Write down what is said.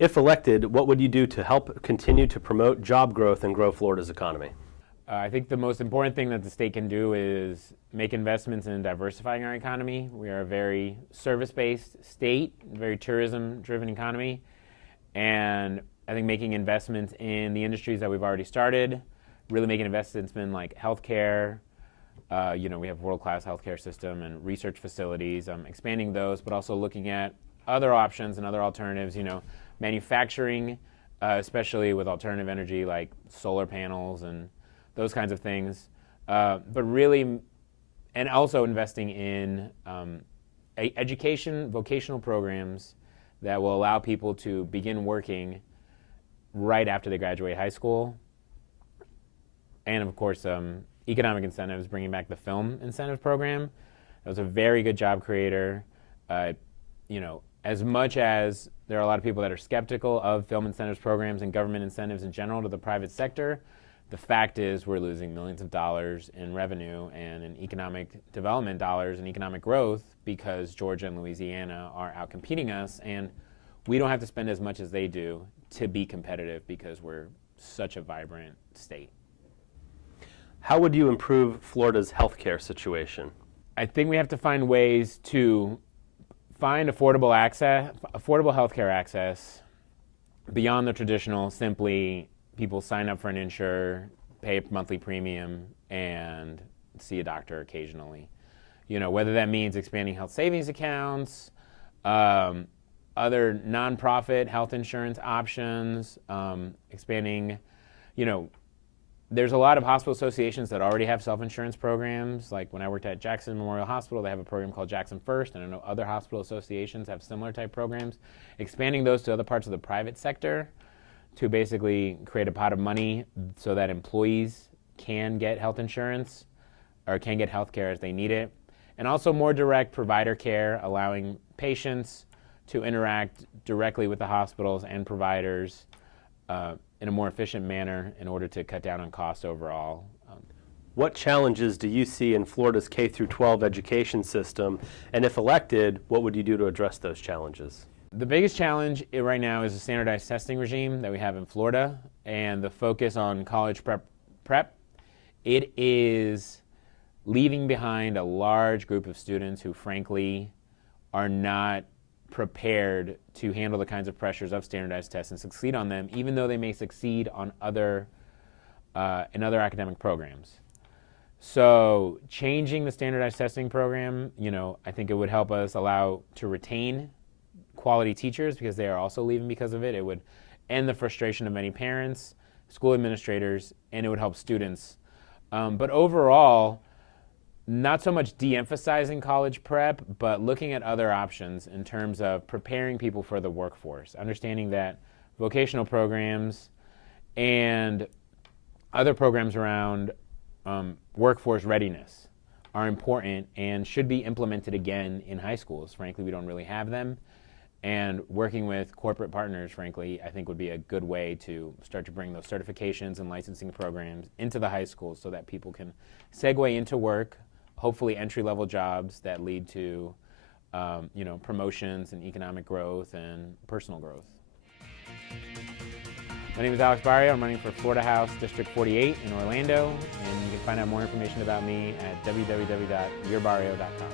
If elected, what would you do to help continue to promote job growth and grow Florida's economy? I think the most important thing that the state can do is make investments in diversifying our economy. We are a very service-based state, very tourism-driven economy, and I think making investments in the industries that we've already started, really making investments in like healthcare. We have world-class healthcare system and research facilities, expanding those, but also looking at other options and other alternatives, manufacturing, especially with alternative energy like solar panels and those kinds of things, but really, and also investing in education, vocational programs that will allow people to begin working right after they graduate high school. And of course, economic incentives, bringing back the film incentive program. That was a very good job creator. As much as there are a lot of people that are skeptical of film incentives programs and government incentives in general to the private sector, the fact is we're losing millions of dollars in revenue and in economic development dollars and economic growth because Georgia and Louisiana are outcompeting us, and we don't have to spend as much as they do to be competitive because we're such a vibrant state. How would you improve Florida's healthcare situation? I think we have to find ways to find affordable healthcare access beyond the traditional simply people sign up for an insurer, pay a monthly premium, and see a doctor occasionally. Whether that means expanding health savings accounts, other nonprofit health insurance options, expanding, there's a lot of hospital associations that already have self-insurance programs. Like when I worked at Jackson Memorial Hospital, they have a program called Jackson First, and I know other hospital associations have similar type programs. Expanding those to other parts of the private sector to basically create a pot of money so that employees can get health insurance or can get health care as they need it. And also more direct provider care, allowing patients to interact directly with the hospitals and providers in a more efficient manner in order to cut down on costs overall. What challenges do you see in Florida's K-12 education system? And if elected, what would you do to address those challenges? The biggest challenge right now is the standardized testing regime that we have in Florida and the focus on college prep. It is leaving behind a large group of students who frankly are not prepared to handle the kinds of pressures of standardized tests and succeed on them, even though they may succeed on in other academic programs. So changing the standardized testing program, I think it would help us allow to retain quality teachers because they are also leaving because of it. It would end the frustration of many parents, school administrators, and it would help students. But overall, not so much de-emphasizing college prep, but looking at other options in terms of preparing people for the workforce, understanding that vocational programs and other programs around workforce readiness are important and should be implemented again in high schools. Frankly, we don't really have them. And working with corporate partners, frankly, I think would be a good way to start to bring those certifications and licensing programs into the high schools so that people can segue into work, hopefully entry-level jobs that lead to promotions and economic growth and personal growth. My name is Alex Barrio. I'm running for Florida House District 48 in Orlando, and you can find out more information about me at www.yourbarrio.com.